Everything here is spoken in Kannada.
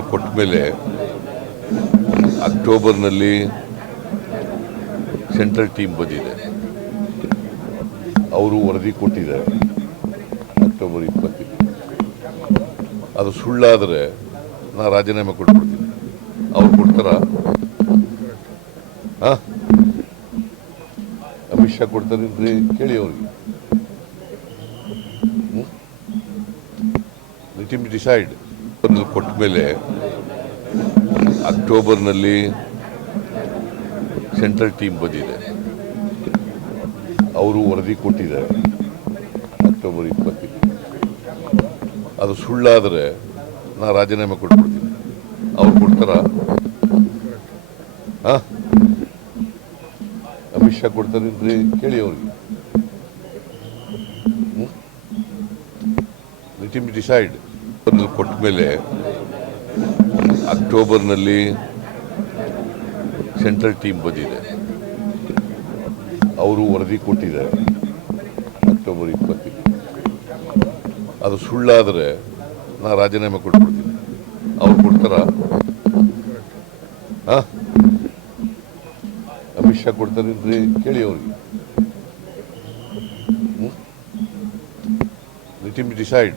ನಲ್ಲಿ ಕೊಟ್ಟ ಮೇಲೆ ಅಕ್ಟೋಬರ್ನಲ್ಲಿ ಸೆಂಟ್ರಲ್ ಟೀಮ್ ಬಂದಿದೆ. ಅವರು ವರದಿ ಕೊಟ್ಟಿದ್ದಾರೆ ಅಕ್ಟೋಬರ್ ಇಪ್ಪತ್ತಿಗೆ ಅದು ಸುಳ್ಳಾದರೆ ನಾ ರಾಜೀನಾಮೆ ಕೊಟ್ಬಿಡ್ತೀನಿ. ಅವ್ರು ಕೊಡ್ತಾರ? ಹಾ? ಅಮಿತ್ ಶಾ ಕೊಡ್ತಾರೇನ್ರಿ ಕೇಳಿ ಅವ್ರಿಗೆ. ಲೆಟ್ ಇಮ್ ಡಿಸೈಡ್ ಕೊಟ್ಟ ಮೇಲೆ ಅಕ್ಟೋಬರ್ನಲ್ಲಿ ಸೆಂಟ್ರಲ್ ಟೀಮ್ ಬಂದಿದೆ. ಅವರು ವರದಿ ಕೊಟ್ಟಿದ್ದಾರೆ ಅಕ್ಟೋಬರ್ ಇಪ್ಪತ್ತಿಗೆ ಅದು ಸುಳ್ಳಾದರೆ ನಾ ರಾಜೀನಾಮೆ ಕೊಟ್ಬಿಡ್ತೀನಿ. ಅವ್ರು ಕೊಡ್ತಾರ? ಹಾಂ? ಅಮಿತ್ ಶಾ ಕೊಡ್ತಾರೇನ್ರಿ ಕೇಳಿ ಅವ್ರಿಗೆ. ಲೆಟ್ ಇಮ್ ಡಿಸೈಡ್ ಕೊಟ್ಟ ಮೇಲೆ ಅಕ್ಟೋಬರ್ನಲ್ಲಿ ಸೆಂಟ್ರಲ್ ಟೀಮ್ ಬಂದಿದೆ. ಅವರು ವರದಿ ಕೊಟ್ಟಿದ್ದಾರೆ ಅಕ್ಟೋಬರ್ ಇಪ್ಪತ್ತಿಗೆ ಅದು ಸುಳ್ಳಾದರೆ ನಾ ರಾಜೀನಾಮೆ ಕೊಟ್ಬಿಡ್ತೀನಿ. ಅವ್ರು ಕೊಡ್ತಾರ? ಹಾಂ? ಅಮಿತ್ ಶಾ ಕೊಡ್ತಾರೇನ್ರಿ ಕೇಳಿ ಅವ್ರಿಗೆ. Let him decide